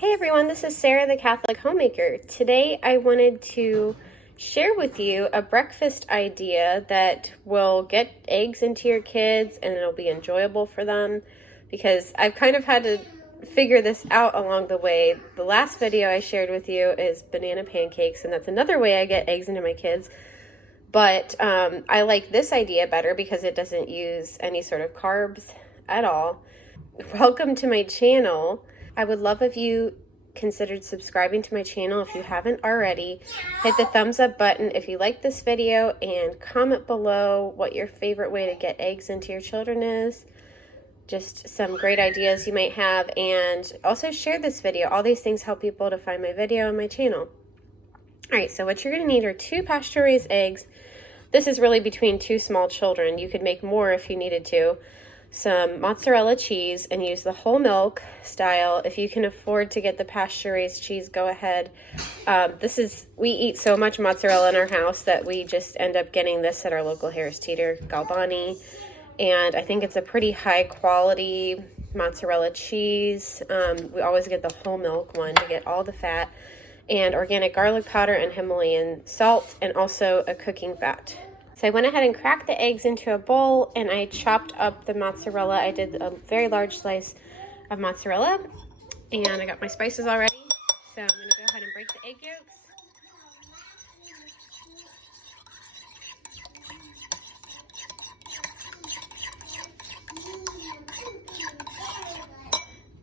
Hey everyone, this is Sarah the Catholic Homemaker. Today I wanted to share with you a breakfast idea that will get eggs into your kids and it'll be enjoyable for them, because I've kind of had to figure this out along the way. The last video I shared with you is banana pancakes, and that's another way I get eggs into my kids. But I like this idea better because it doesn't use any sort of carbs at all. Welcome to my channel. I would love if you considered subscribing to my channel if you haven't already. Hit the thumbs up button if you like this video, and comment below what your favorite way to get eggs into your children is. Just some great ideas you might have, and also share this video. All these things help people to find my video and my channel. Alright, so what you're going to need are 2 pasture-raised eggs. This is really between 2 small children. You could make more if you needed to. Some mozzarella cheese, and use the whole milk style. If you can afford to get the pasture-raised cheese, go ahead. We eat so much mozzarella in our house that we just end up getting this at our local Harris Teeter, Galbani. And I think it's a pretty high quality mozzarella cheese. We always get the whole milk one to get all the fat. And organic garlic powder and Himalayan salt, and also a cooking fat. So I went ahead and cracked the eggs into a bowl, and I chopped up the mozzarella. I did a very large slice of mozzarella, and I got my spices already. So I'm going to go ahead and break the egg yolks.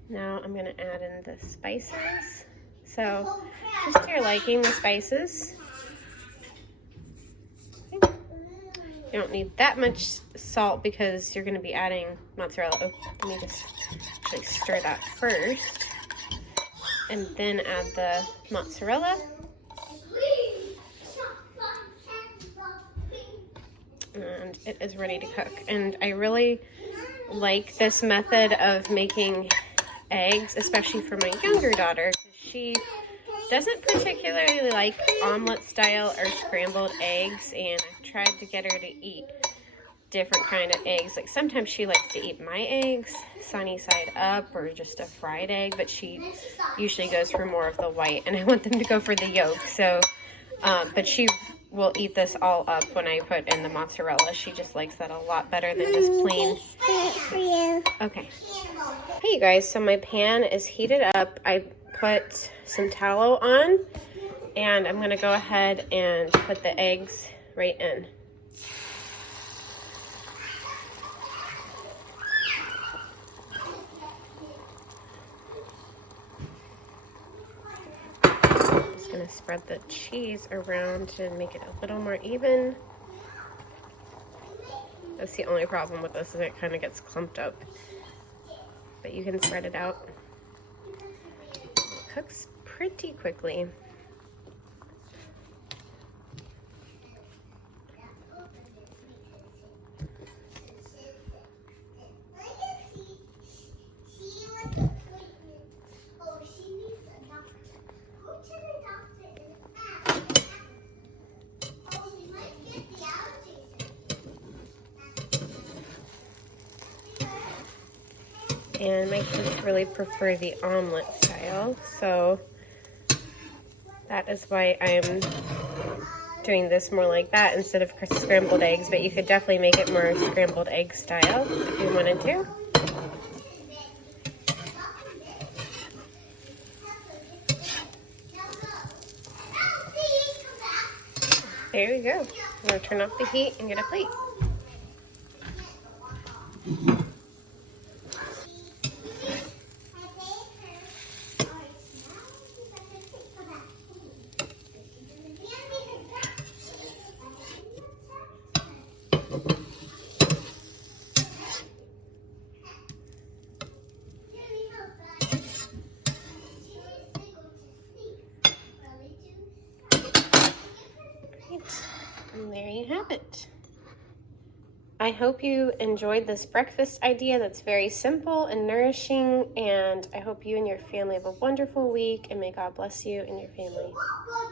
Now I'm going to add in the spices. So just to your liking, the spices. You don't need that much salt because you're going to be adding mozzarella. Oh, let me just actually stir that first. And then add the mozzarella. And it is ready to cook. And I really like this method of making eggs, especially for my younger daughter. She doesn't particularly like omelet style or scrambled eggs, and I've tried to get her to eat different kind of eggs. Like sometimes she likes to eat my eggs sunny side up or just a fried egg, but she usually goes for more of the white, and I want them to go for the yolk. So but she will eat this all up when I put in the mozzarella. She just likes that a lot better than just plain. Okay. Hey you guys, so my pan is heated up. I put some tallow on, and I'm going to go ahead and put the eggs right in. I'm just going to spread the cheese around to make it a little more even. That's the only problem with this, is it kind of gets clumped up, but you can spread it out. Cooks pretty quickly. And my kids really prefer the omelet style, so that is why I'm doing this more like that instead of scrambled eggs. But you could definitely make it more scrambled egg style if you wanted to. There we go. I'm going to turn off the heat and get a plate. And there you have it. I hope you enjoyed this breakfast idea that's very simple and nourishing, and I hope you and your family have a wonderful week, and may God bless you and your family.